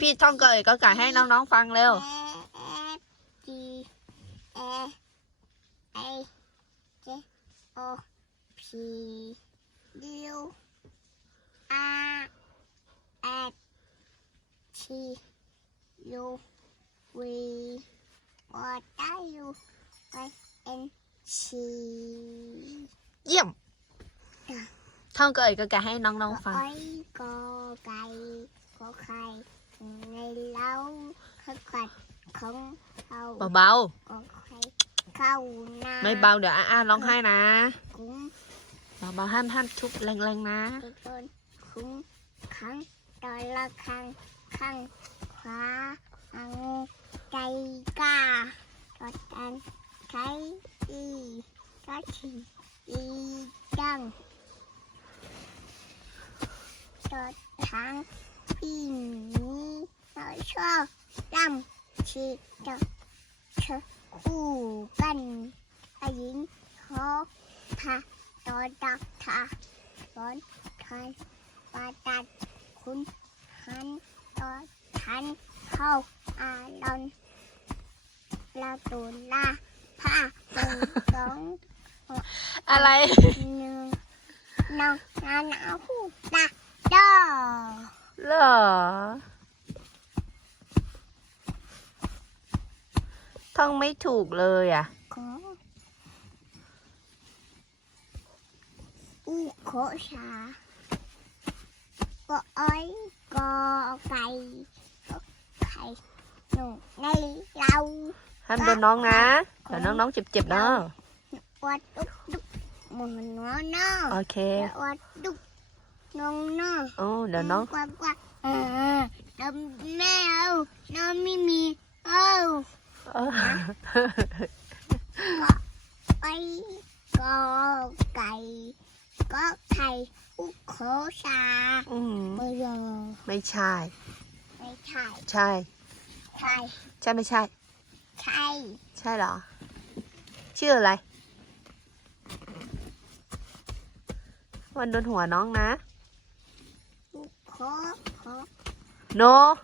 พี่ๆท่องกอเอ๋ยก็ไก่ให้น้องๆฟังเร็วแอแอจีแอไอเจโอพีดิวอาแอดทียูวีวอตายูไอเอ็นชีเยี่ยมท่องกอเอ๋ยก็ไก่ให้น้องๆฟังอ้อยกอไก่ขอไข่ในเล้าข้าวขัดของเขาเบาก็ไข่ เข้านาๆไม่เบาเดี๋ยวอ้าๆร้องไห้นะคุ้มเบาๆห้ามห้ามทุบแร งๆนะไปต้นคุ้มขังตอนละครั้งข้างขวาอังใจกล้าตอดกันใช้อีก็ฉีอีจังตอดทางพี่นี้เราชอบรำชีจะเธอคู่กันอายิงขอพาตอดักทาร้อนทันปาตัดคุณหันตอทันเข้าอารอนลาตุลาผ้าหนึ่งสองอะไรหนึ่งน้องนาหนาวหูตาดอ เหรอ ท่องไม่ถูกเลยอะ ขออูโคชาก็อ้อยก็ไก่ก็ไข่หนูในเราห้ามโดนน้องนะเดี๋ยวน้องๆเจ็บๆเนาะวัดดุกดุกหมุนหัวเนาะโอเควัดดุก น้องเนาะโอ้เดี๋ยวน้องกว่ากว่าเออน้ำแม่เอาน้ำไม่มีเอาเออไปก็ไก่ก็ไข่อุกโคชาอืมเบอร์ไม่ใช่ ไม่ใช่ ใช่ ใช่ ใช่ไม่ใช่ ใช่ ใช่เหรอ ชื่ออะไร วันโดนหัวน้องนะ No.